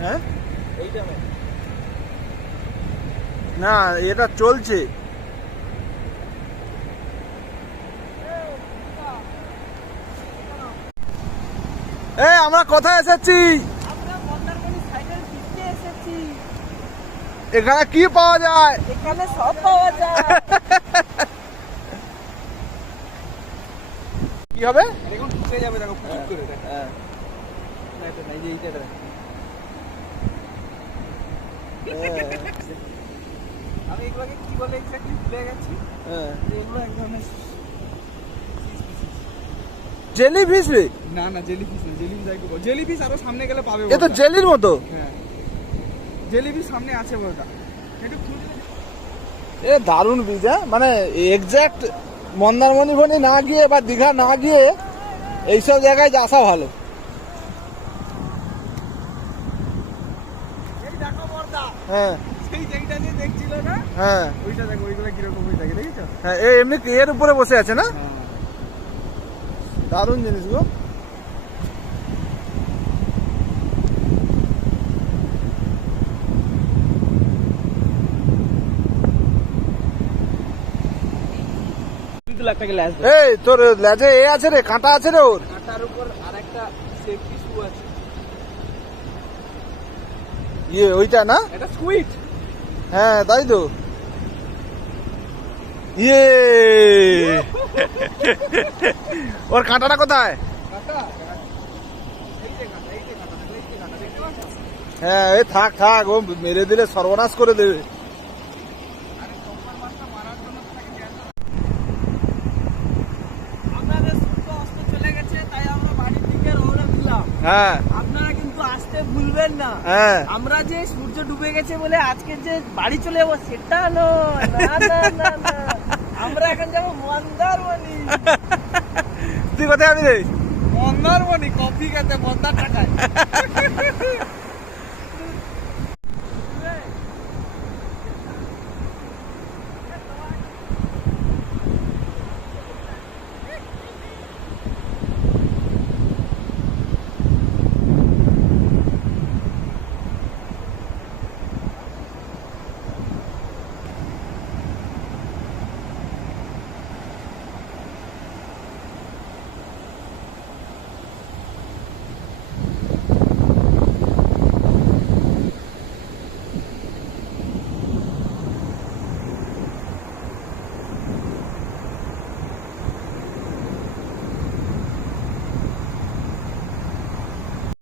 হ্যাঁ না, এটা চলছে। আমরা কোথায় এসেছি? এখানে কি পাওয়া যায়? এখানে সব পাওয়া যায়। কি হবে? এখন ঢুকে যাবে, দেখো পুচুক করে দেখো। হ্যাঁ না, এটা নাই, যে এইটা দেখো। আমি এগুলোকে কি বলে এক্স্যাক্টলি ভুলে গেছি। এগুলো এক ধরনের জেলিফিশ। না না, জেলিফিশ না, জেলিফিশ আগে বল। জেলিফিশ আরো সামনে গেলে পাবে। এ তো জেলির মতো। হ্যাঁ, জেলিফিশ সামনে আছে বলটা। একটু খুঁজে এ দারুণ বীজ, হ্যাঁ মানে এক্সাক্ট মন্দারমণি ফণি না গিয়ে বা দীঘা না গিয়ে এইসব জায়গায় আসা ভালো। এই দেখো বর্দা, হ্যাঁ সেই যেইটা যে দেখছিল না, হ্যাঁ ওইটা দেখো, ওইগুলো কিরকম হয়ে থাকে দেখেছো? হ্যাঁ, এমনি এর উপরে বসে আছে না? দারুণ জিনিস গো। এই তোর লেজে এ আছে রে, কাঁটা আছে রে ওর। কাঁটার উপর আরেকটা সেফটি শু আছে। ইয়ে ওইটা না? এটা সুইট। হ্যাঁ তাই তো। ইয়ে ওর কাঁটাটা কোথায়? কাঁটা, এই যে কাঁটা, এই যে কাঁটা, এই যে কাঁটা দেখতে পাচ্ছ? হ্যাঁ এই থাক থাক, ও মেরে দিলে সর্বনাশ করে দেবে। আরে কপার মাছটা মারার জন্য তো তাকে জ্যান্ত। আপনাদের সূর্য অস্ত চলে গেছে, তাই আমরা বাড়ির দিকে রওনা দিলাম। হ্যাঁ আপনারা কিন্তু আসতে ভুলবেন না। হ্যাঁ আমরা যে সূর্য ডুবে গেছে বলে আজকে যে বাড়ি চলে যাবো সেটা নয়, না না না না। আমরা এখন যাবো মন্দারমণি। তুই কোথায় যাবি রে? মন্দারমণি কফি খেতে।